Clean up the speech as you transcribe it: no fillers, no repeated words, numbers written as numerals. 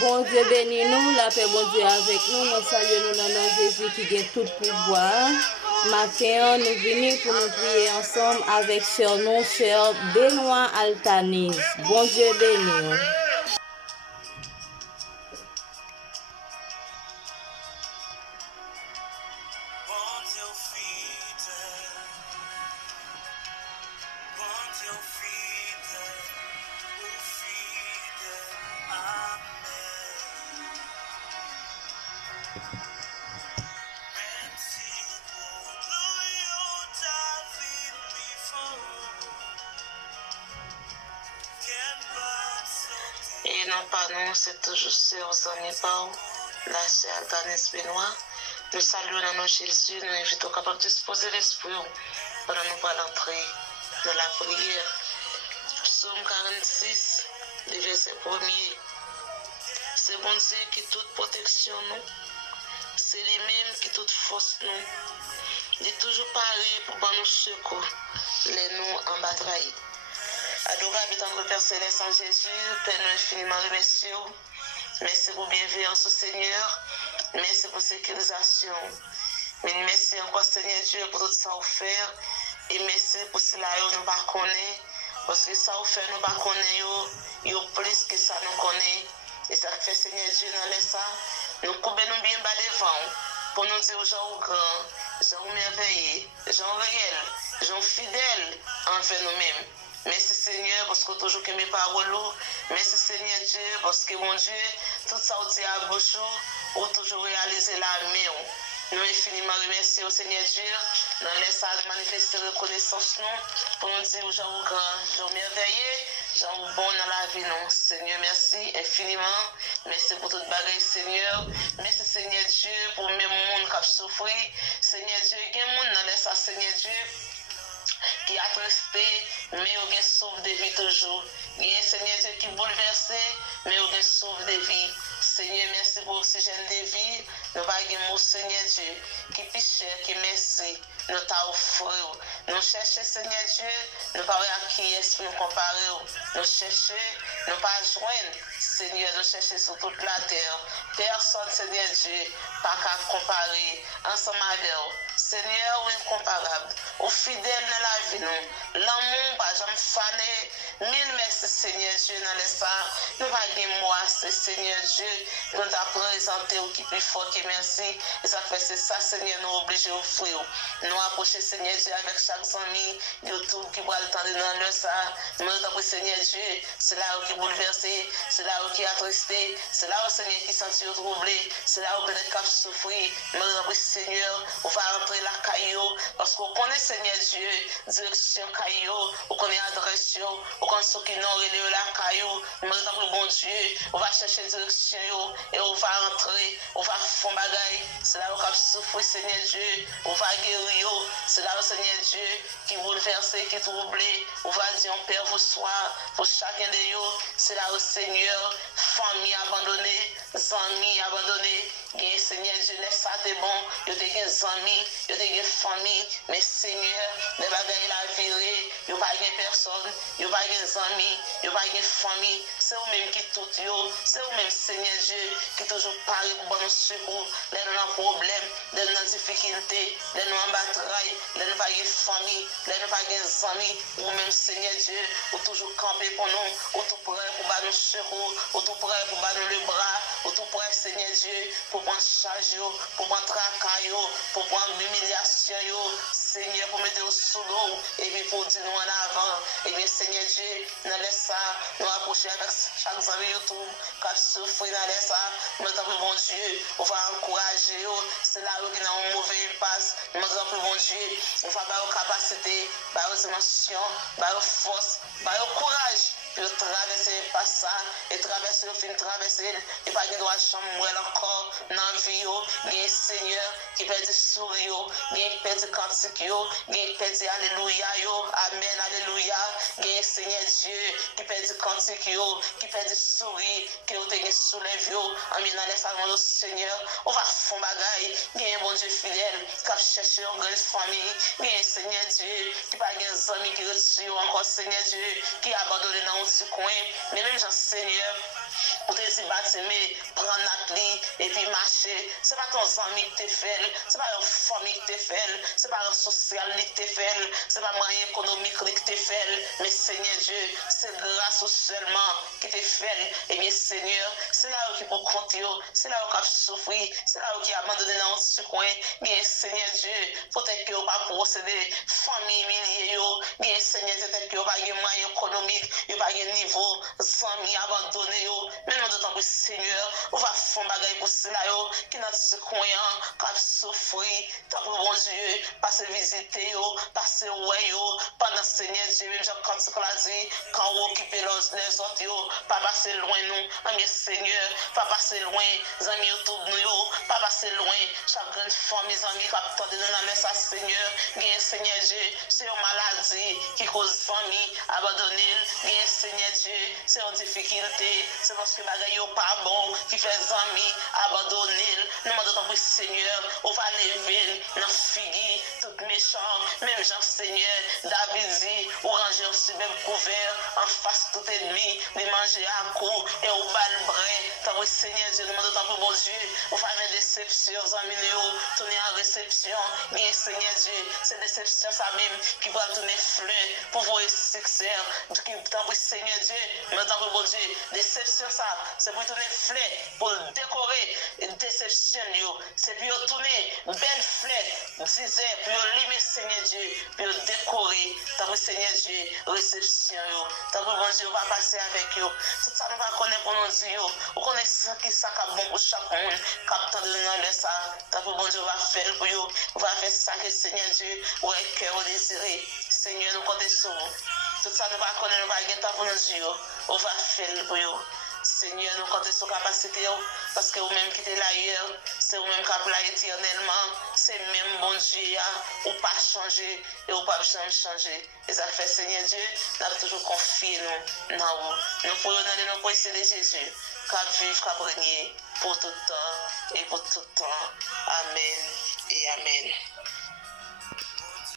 Bon Dieu bénis nous, la paix bon Dieu avec nous. Nous saluons nous dans le nom de Jésus qui gagne tout pouvoir. Matin, nous venons pour nous prier ensemble avec cher nous, cher Benoît Altanise. Bon Dieu bénis. Et non pas nous, c'est toujours sur Zani Pau, la chère Altanise Benoît. Nous saluons dans nos Jésus, nous invitons à disposer l'esprit pendant nous pas l'entrée de la prière. Psaume 46, le verset 1er. C'est bon Dieu qui toute protection nous. C'est lui-même qui toute force nous. Il est toujours pareil pour nous secours, les nous en bataille. Adorable et tendre Père Céleste en Jésus, Père, nous infiniment remercions. Merci pour bienveillance au Seigneur. Merci pour sécurisation. Mais merci encore Seigneur Dieu pour tout ça offert. Et merci pour cela que nous ne connaissons pas. Parce que ça offert nous ne connaissons pas. Il y a plus que ça nous connaît. Et ça fait Seigneur Dieu dans les ça. Nous coupons nous bien bas devant. Pour nous dire aux gens grands, gens merveilleux, gens réels, gens fidèles envers nous-mêmes. Merci Seigneur parce que toujours que mes paroles. Merci Seigneur Dieu parce que mon Dieu, tout ça au à bouche ou toujours réaliser la main. Nous infiniment remercions au Seigneur Dieu. Dans les salles manifester reconnaissance nous pour nous dire aux gens grands, gens merveilleux, gens bons dans la vie non. Seigneur, merci infiniment. Merci pour toute bagaille Seigneur. Merci Seigneur Dieu pour mes monde qui a souffert. Seigneur Dieu, il y a des monde dans les salles Seigneur Dieu qui a attristé, mais il y a sauve des vies toujours. Il y a un Seigneur Dieu qui bouleversé, mais il y a sauve des vies. Seigneur, merci pour l'oxygène des vies. Nous avons un Seigneur Dieu qui est cher, qui merci. Nous t'avons offert. Nous cherchons Seigneur Dieu, nous parlons à qui est pour nous comparer. Nous cherchons, nous pas joindre. Seigneur, nous cherchons sur toute la terre. Personne, Seigneur Dieu, pas qu'à comparer ensemble avec vous. Seigneur, oui, incomparable. Au fidèle dans la vie, nous. L'amour, pas jamais fané. Mille merci, Seigneur Dieu, dans l'espace. Nous pas de moi, c'est Seigneur Dieu. Nous t'avons présenté au qui plus fort que merci. Et ça fait c'est ça, Seigneur, nous obligés d'offrir. Nous approcher, Seigneur Dieu, avec chaque ami, YouTube qui va le temps dans le ça. Nous t'avons Seigneur Dieu, c'est là où qui bouleversé, c'est là où qui attristé, c'est là où Seigneur qui sentit troublé, c'est là où peut-être qu'il souffrir. Nous t'avons Seigneur, on va rentrer la caillou, parce qu'on connaît Seigneur Dieu, direction caillou, on connaît adresse, on connaît ce qui nous relève la caillou. Nous t'avons bon Dieu, on va chercher direction et on va rentrer, on va faire bagaille. C'est là où on va souffrir Seigneur Dieu, on va guérir. C'est là où Seigneur Dieu qui bouleversé, qui troublé, on va dire on Père vous soit pour chacun de vous. C'est là où Seigneur, famille abandonnée, amis abandonnés. Seigneur Dieu, laisse ça t'es bon. Il y a des amis, il y a des familles, mais Seigneur, les bagailles la virée, il n'y a pas de personne, il n'y a pas de amis, il n'y a pas de famille. C'est vous-même qui tout yo, c'est vous-même Seigneur Dieu qui toujours parle pour nous secours, les nous en problème, les nous en difficulté, les nous en bataille, les nous pas de famille, les nous pas de amis, vous-même Seigneur Dieu, ou toujours camper pour nous, ou tout prêt pour nous secours, ou tout prêt pour nous le bras, ou tout prêt Seigneur Dieu, pour prendre charge, pour prendre travail, pour prendre l'humiliation, Seigneur, pour mettre au sous l'eau, et puis pour dire nous en avant, et bien Seigneur Dieu, nous laisse ça, nous approcher avec chaque ami YouTube, qui a souffert dans les ça, nous avons bon Dieu, on va encourager, c'est là où il y a un mauvais impasse, nous avons bon Dieu, on va avoir capacité, avoir émotion, avoir force, avoir courage. Pour traverser pas ça et traverser le film traverser et pas de droit chambre encore dans la vie il y a un Seigneur qui peut dire sourire il y a peut dire cantique il y a peut dire alléluia amen alléluia il y a Gagné Seigneur Dieu, qui perd du cantique, qui perd du sourire, qui te soulève, en bien dans les salons, Seigneur. On va faire bagaille. Gagné un bon Dieu fidèle, qui a cherché une grande famille. Gagné Seigneur Dieu, qui n'a pas des amis qui retirent encore, Seigneur Dieu, qui a abandonné dans un petit coin. Mais même Jean Seigneur, pour te dire, bâtiment, prendre notre lit et puis marcher. Ce n'est pas ton ami qui te fait, ce n'est pas une famille qui te fait, ce n'est pas un social qui te fait, ce n'est pas un moyen économique qui te fait. Mais Seigneur Dieu, c'est grâce seulement qui te fait. Et bien Seigneur, c'est là où tu peux compter, c'est là où tu as souffert, c'est là où tu as abandonné dans ce coin. Bien Seigneur Dieu, peut-être que tu pas procéder, famille milliers, bien Seigneur, peut-être que tu pas de moyens économiques, tu pas de niveau, amis abandonnés. Mais nous d'autant plus Seigneur, on va faire un bagage pour cela, qui n'a pas croyant, qui a souffert, tant pour bon Dieu, passer visiter, passer ouais, pendant Seigneur Dieu, même quand tu l'as dit, quand on occupe les autres, pas passer loin nous, amis Seigneur, pas passer loin, les amis autour de nous, pas passer loin, chaque grande famille, les amis qui attendent nous dans ça, Seigneur, bien Seigneur Dieu, c'est une maladie qui cause famille abandonnée, bien Seigneur Dieu, c'est une difficulté, c'est parce que bagaille n'est pas bon, qui fait amis abandonner. Nous demandons pour Seigneur, on va lever dans figure tout méchant, même Jean Seigneur, David dit, ou ranger aussi même couvert en face tout ennemi, de manger à coup et au bal brin. Tant que Seigneur Dieu, nous demandons pour bon Dieu, on va faire déception, amis, tourner en réception. Bien Seigneur Dieu, c'est déception ça même qui va tourner fleur pour vos succès. Tant que Seigneur Dieu, nous demandons pour bon Dieu, déception ça, c'est pour tourner fleur, pour décorer déception, c'est pour tourner belle fleur, disait, pour limer Seigneur Dieu, pour décorer, tant que Seigneur Dieu, réception, tant que bon Dieu va passer avec eux. Tout ça, nous va connaître pour nous dire, vous connaissez qui ça qui est bon pour chaque monde, captant de nous ça, tant que bon Dieu va faire pour eux, va faire ça que Seigneur Dieu, ouais, cœur désiré. Seigneur, nous comptons sur vous. Tout ça, nous va connaître, nous va gagner pour nous dire, on va faire pour eux. Seigneur, nous comptons sur la capacité, parce que vous-même qui êtes là hier, c'est vous-même qui êtes là éternellement, c'est même bon Dieu, ou pas changer, et ou pas jamais changer. Et ça fait, Seigneur Dieu, nous avons toujours confié nous dans vous. Nous pouvons donner nos poissons de Jésus, qui vivre, qui régner pour tout temps et pour tout temps. Amen et Amen.